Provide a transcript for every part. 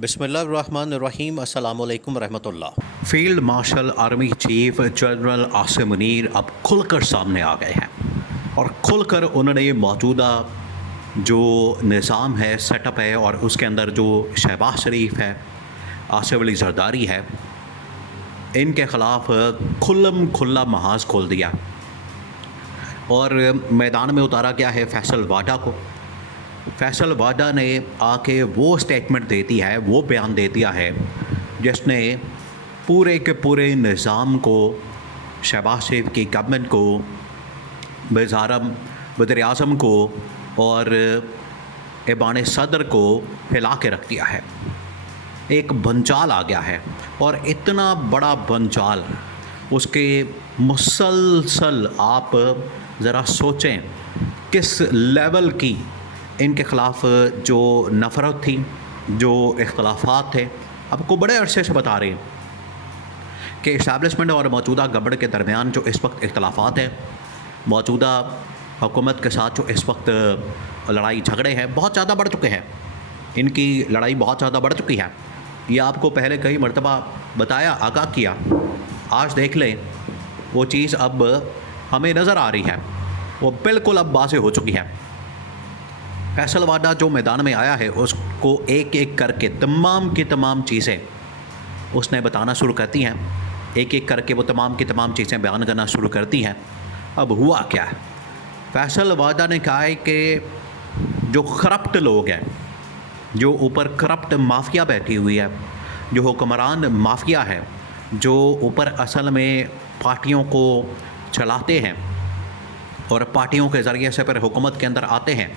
बिस्मिल्लाहिर्रहमानिर्रहीम अस्सलामुअलैकुम रहमतुल्लाह। Field marshal army chief general Asim Munir अब खुलकर सामने आ गए हैं और खुलकर उन्होंने मौजूदा जो निज़ाम है, सेटअप है और उसके अंदर जो शहबाज शरीफ है, आसिफ अली जरदारी है, इनके ख़िलाफ़ खुल्लम खुल्ला महाज खोल दिया और मैदान में उतारा गया है फैसल वाडा को। फैसल वाडा ने आके वो स्टेटमेंट दे दी है, वो बयान दे दिया है जिसने पूरे के पूरे निज़ाम को, शहबाज शरीफ की गवर्नमेंट को, वज़ीर आज़म को और ऐवान सदर को हिला के रख दिया है। एक भंजाल आ गया है और इतना बड़ा भंजाल, उसके मुसलसल आप ज़रा सोचें किस लेवल की इनके ख़िलाफ़ जो नफ़रत थी, जो इख्तलाफात थे। आपको बड़े अरसे से बता रहे हैं कि इस्टेब्लिशमेंट और मौजूदा गवर्नमेंट के दरमियान जो इस वक्त इख्तलाफात हैं, मौजूदा हुकूमत के साथ जो इस वक्त लड़ाई झगड़े हैं, बहुत ज़्यादा बढ़ चुके हैं। इनकी लड़ाई बहुत ज़्यादा बढ़ चुकी है। ये आपको पहले कई मरतबा बताया, आगाह किया। आज देख लें, वो चीज़ अब हमें नज़र आ रही है, वो बिल्कुल अब वाज़ेह हो चुकी है। फैसल वाडा जो मैदान में आया है, उसको एक एक करके तमाम की तमाम चीज़ें उसने बताना शुरू करती हैं। एक एक करके वो तमाम की तमाम चीज़ें बयान करना शुरू करती हैं। अब हुआ क्या है? फैसल वाडा ने कहा है कि जो करप्ट लोग हैं, जो ऊपर करप्ट माफिया बैठी हुई है, जो हुक्मरान माफिया है, जो ऊपर असल में पार्टियों को चलाते हैं और पार्टियों के ज़रिए से फिर हुकूमत के अंदर आते हैं,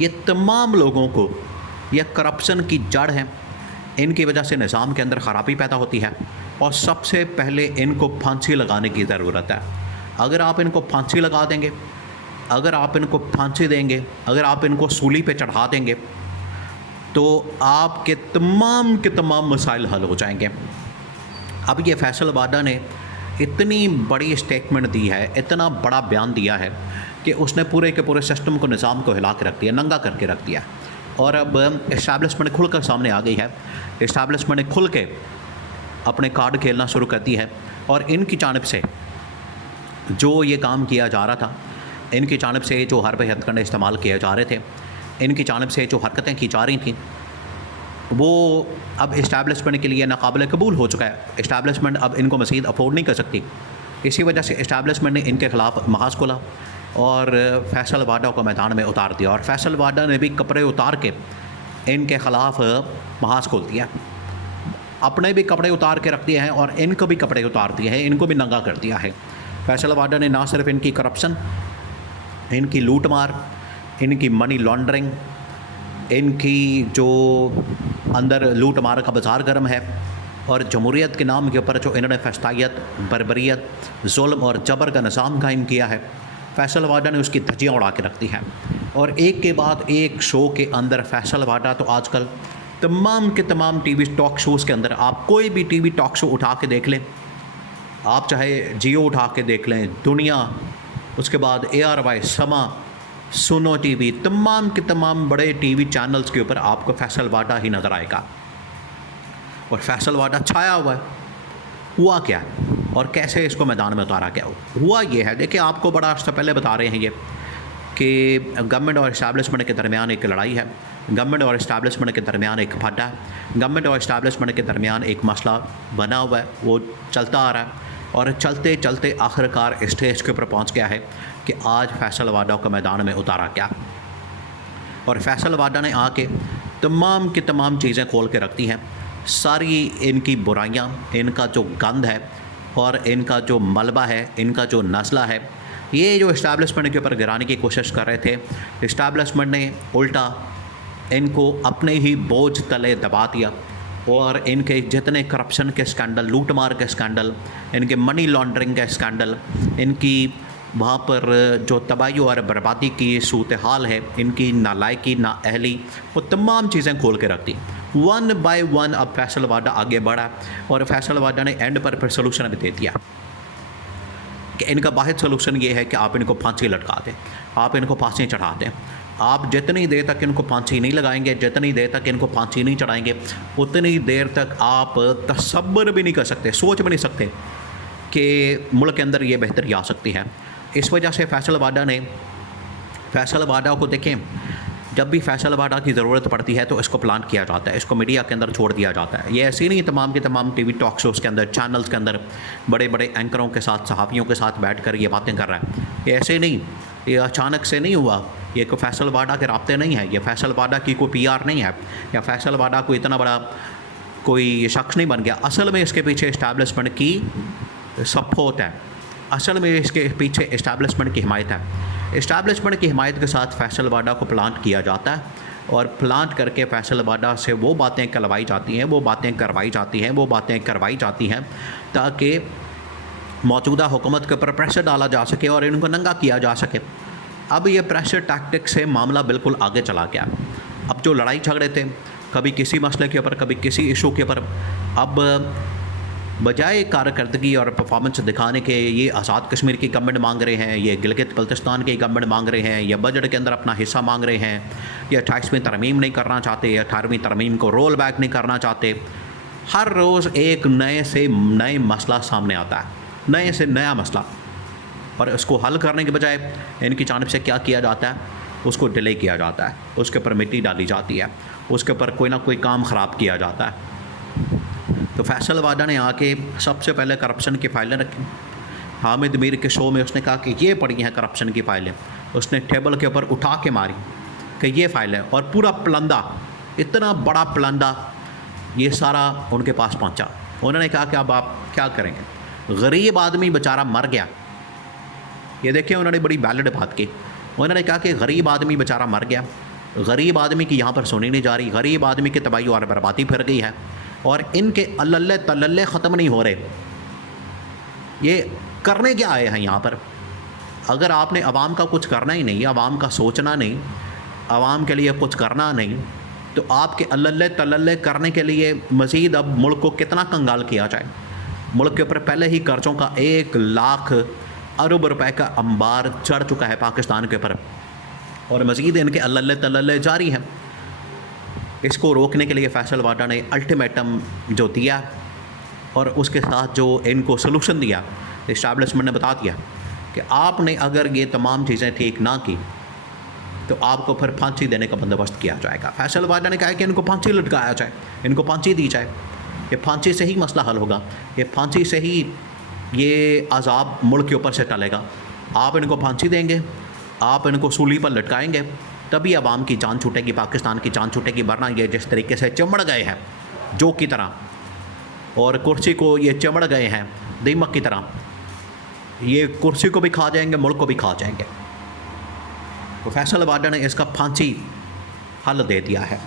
ये तमाम लोगों को यह करप्शन की जड़ है। इनकी वजह से निज़ाम के अंदर ख़राबी पैदा होती है और सबसे पहले इनको फांसी लगाने की ज़रूरत है। अगर आप इनको फांसी लगा देंगे, अगर आप इनको फांसी देंगे, अगर आप इनको सूली पे चढ़ा देंगे, तो आपके तमाम के तमाम मसाइल हल हो जाएंगे। अब ये फैसल वाडा ने इतनी बड़ी स्टेटमेंट दी है, इतना बड़ा बयान दिया है कि उसने पूरे के पूरे सिस्टम को, निज़ाम को हिला के रख दिया, नंगा करके रख दिया। और अब इस्टेब्लिशमेंट खुल कर सामने आ गई है। इस्टेब्लिशमेंट ने खुल के अपने कार्ड खेलना शुरू कर दी है और इनकी जानिब से जो ये काम किया जा रहा था, इनकी जानिब से जो हरबे हथकंडे इस्तेमाल किए जा रहे थे, इनकी जानिब से जो हरकतें की जा रही थी, वो अब इस्टेब्लिशमेंट के लिए नाकाबिल कबूल हो चुका है। इस्टेब्लिशमेंट अब इनको मज़ीद अफोर्ड नहीं कर सकती। इसी वजह से इस्टेब्लिशमेंट ने इनके ख़िलाफ़ महाज खोला और फैसल वाडा को मैदान में उतार दिया और फैसल वाडा ने भी कपड़े उतार के इनके ख़िलाफ़ महाज खोल दिया। अपने भी कपड़े उतार के रख दिए हैं और इनको भी कपड़े उतार दिए हैं, इनको भी नंगा कर दिया है। फैसल वाडा ने ना सिर्फ इनकी करप्शन, इनकी लूट मार, इनकी मनी लॉन्ड्रिंग, इनकी जो अंदर लूट मार का बाज़ार गर्म है और जमहूरियत के नाम के ऊपर जो इन्होंने फस्तायत, बर्बरियत, जुल्म और जबर का निज़ाम कायम किया है, फैसल वाडा ने उसकी धज्जियाँ उड़ा के रख दी हैं। और एक के बाद एक शो के अंदर फैसल वाडा तो आजकल तमाम के तमाम टीवी टॉक शोज़ के अंदर, आप कोई भी टीवी टॉक शो उठा के देख लें, आप चाहे जियो उठा के देख लें, दुनिया, उसके बाद ARY, समा, सुनो टीवी, तमाम के तमाम बड़े टीवी चैनल्स के ऊपर आपको फैसल वाडा ही नज़र आएगा और फैसल वाडा छाया हुआ है। हुआ क्या और कैसे इसको मैदान में उतारा गया? हुआ ये है, देखिए आपको बड़ा अर्सा पहले बता रहे हैं ये कि गवर्नमेंट और इस्टेब्लिशमेंट के दरमियान एक लड़ाई है, गवर्नमेंट और इस्टेब्लिशमेंट के दरमियान एक फड्डा है, गवर्नमेंट और इस्टेब्लिशमेंट के दरमियान एक मसला बना हुआ है, वो चलता आ रहा है और चलते चलते आखिरकार स्टेज के ऊपर पहुंच गया है कि आज फैसल वाडा को मैदान में उतारा गया। और फैसल वाडा ने आके तमाम की तमाम चीज़ें खोल के रखती हैं, सारी इनकी बुराइयां, इनका जो गंद है और इनका जो मलबा है, इनका जो नस्ला है, ये जो इस्टेब्लिशमेंट के ऊपर गिराने की कोशिश कर रहे थे, इस्टेब्लिशमेंट ने उल्टा इनको अपने ही बोझ तले दबा दिया और इनके जितने करप्शन के स्कैंडल, लूट मार के स्कैंडल, इनके मनी लॉन्ड्रिंग के स्कैंडल, इनकी वहाँ पर जो तबाही और बर्बादी की सूरत हाल है, इनकी नालायकी, नाअहली, वो तमाम चीज़ें खोल के रख दी। वन बाय वन अब फैसल वाडा आगे बढ़ा और फैसल वाडा ने एंड पर फिर सोल्यूशन भी दे दिया कि इनका वाहिद सोल्यूशन ये है कि आप इनको फांसी लटका दें, आप इनको फांसी चढ़ा दें। आप जितनी देर तक इनको फांसी नहीं लगाएंगे, जितनी देर तक इनको फांसी नहीं चढ़ाएंगे, उतनी देर तक आप तसव्वुर भी नहीं कर सकते, सोच भी नहीं सकते कि मुल्क के अंदर ये बेहतरी आ सकती है। इस वजह से फैसल वाडा को देखें, जब भी फैसल वाडा की ज़रूरत पड़ती है तो इसको प्लान किया जाता है, इसको मीडिया के अंदर छोड़ दिया जाता है। ये ऐसे नहीं तमाम के तमाम टीवी टॉक शोज़ के अंदर, चैनल्स के अंदर बड़े बड़े एंकरों के साथ, सहाफ़ियों के साथ बैठकर ये बातें कर रहा है। ये ऐसे नहीं, ये अचानक से नहीं हुआ, ये कोई फैसल वाडा के राब्ते नहीं है, ये फैसल वाडा की कोई PR नहीं है, या फैसल वाडा को इतना बड़ा कोई शख्स नहीं बन गया। असल में इसके पीछे इस्टेब्लिशमेंट की सपोर्ट है, असल में इसके पीछे इस्टेब्लिशमेंट की हिमायत है। इस्टेब्लिशमेंट की हिमायत के साथ फैसल वाडा को प्लांट किया जाता है, और प्लांट करके फैसल वाडा से वो बातें करवाई जाती हैं, वो बातें करवाई जाती हैं, वो बातें करवाई जाती हैं ताकि मौजूदा हुकूमत के ऊपर प्रेशर डाला जा सके और इनको नंगा किया जा सके। अब ये प्रेशर टैक्टिक से मामला बिल्कुल आगे चला गया। अब जो लड़ाई झगड़े थे, कभी किसी मसले के ऊपर, कभी किसी इशू के ऊपर, अब बजाय कारकर्दगी और परफॉर्मेंस दिखाने के ये आज़ाद कश्मीर की गवर्नमेंट मांग रहे हैं, ये गिलगित बल्तिस्तान की गवर्नमेंट मांग रहे हैं, या बजट के अंदर अपना हिस्सा मांग रहे हैं, या 28वीं तरमीम नहीं करना चाहते, या 18वीं तरमीम को रोल बैक नहीं करना चाहते। हर रोज़ एक नए मसला सामने आता है, नए से नया मसला, और उसको हल करने के बजाय इनकी जानिब से क्या किया जाता है, उसको डिले किया जाता है, उसके ऊपर मिट्टी डाली जाती है, उसके ऊपर कोई ना कोई काम ख़राब किया जाता है। तो फैसल वाडा ने आके सबसे पहले करप्शन की फाइलें रखी। हामिद मीर के शो में उसने कहा कि ये पड़ी हैं करप्शन की फाइलें, उसने टेबल के ऊपर उठा के मारी कि ये फाइल है, और पूरा प्लंदा, इतना बड़ा प्लंदा, ये सारा उनके पास पहुंचा। उन्होंने कहा कि अब आप क्या करेंगे, गरीब आदमी बेचारा मर गया। ये देखिए, उन्होंने बड़ी वैलिड बात की। उन्होंने कहा कि गरीब आदमी बेचारा मर गया, गरीब आदमी की यहाँ पर सुनी नहीं जा रही, गरीब आदमी की तबाही और बर्बादी फिर गई है, और इनके अल्लल्ले तल्लल्ले ख़त्म नहीं हो रहे। ये करने क्या आए हैं यहाँ पर? अगर आपने आवाम का कुछ करना ही नहीं, आवाम का सोचना नहीं, आवाम के लिए कुछ करना नहीं, तो आपके अल्लल्ले तल्लल्ले करने के लिए मज़ीद अब मुल्क को कितना कंगाल किया जाए। मुल्क के ऊपर पहले ही कर्ज़ों का 1 लाख अरब रुपए का अंबार चढ़ चुका है पाकिस्तान के ऊपर, और मज़ीद इनके अल्लल्ले तल्लल्ले जारी हैं। इसको रोकने के लिए फैसल वाडा ने अल्टीमेटम जो दिया, और उसके साथ जो इनको सलूशन दिया, इस्टेब्लिशमेंट ने बता दिया कि आपने अगर ये तमाम चीज़ें ठीक ना की तो आपको फिर फांसी देने का बंदोबस्त किया जाएगा। फैसल वाडा ने कहा कि इनको फांसी लटकाया जाए, इनको फांसी दी जाए, ये फांसी से ही मसला हल होगा, ये फांसी से ही ये अजाब मुल्क के ऊपर से टलेगा। आप इनको फांसी देंगे, आप इनको सूली पर लटकाएंगे, तभी आवाम की जान छूटेगी, पाकिस्तान की जान छूटेगी। वरना ये जिस तरीके से चिमड़ गए हैं जोक की तरह, और कुर्सी को ये चिमड़ गए हैं दीमक की तरह, ये कुर्सी को भी खा जाएंगे, मुल्क को भी खा जाएंगे। तो फैसल वाडा ने इसका फांसी हल दे दिया है।